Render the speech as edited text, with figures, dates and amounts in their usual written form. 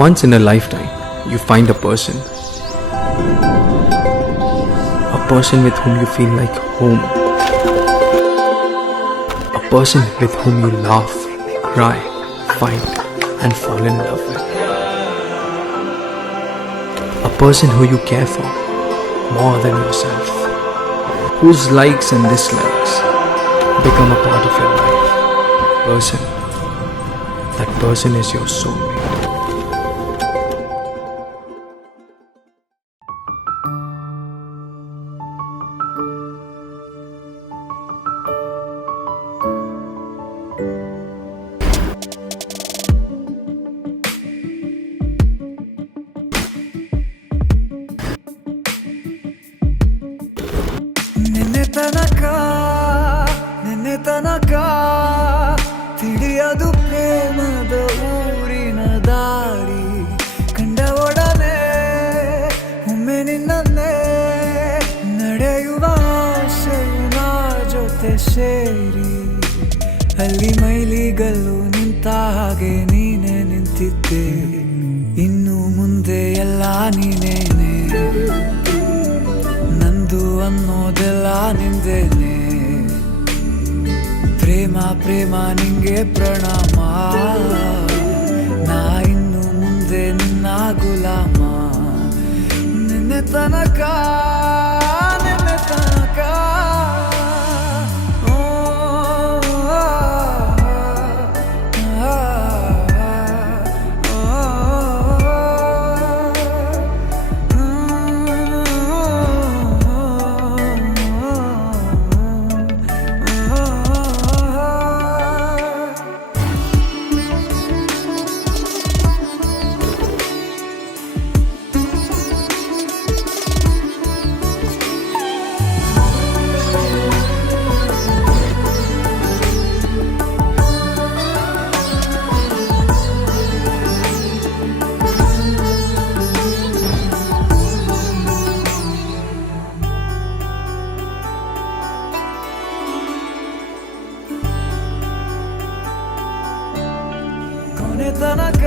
Once in a lifetime, you find a person with whom you feel like home, a person with whom you laugh, cry, fight, and fall in love with, a person who you care for more than yourself, whose likes and dislikes become a part of your life. That person is your soulmate. ನಿನ್ನೆ ತನಕ ತಿಳಿಯದು ಪ್ರೇಮದ ಊರಿನ ದಾರಿ, ಕಂಡ ಒಡನೆ ಒಮ್ಮೆ ನಿನ್ನೇ ನಡೆಯುವ ಆಸೆಯು ನಾ ಜೊತೆ ಸೇರಿ, ಅಲ್ಲಿ ಮೈಲಿಗಲ್ಲು ನಿಂತ ಹಾಗೆ ನೀನೆ ನಿಂತಿದ್ದೆ, ಇನ್ನು ಮುಂದೆ ಎಲ್ಲ ನೀನೇನೆ, ನಂದು ಅನ್ನೋದೆಲ್ಲ ನಿಂದೇನೆ, ಪ್ರೇಮ ಪ್ರೇಮ ನಿಂಗೆ ಪ್ರಣಾಮ, ನಾ ಇನ್ನು ಮುಂದೆ ನಿನ್ನ ಗುಲಾಮ, ನಿನ್ನೆ ತನಕ ತನಕ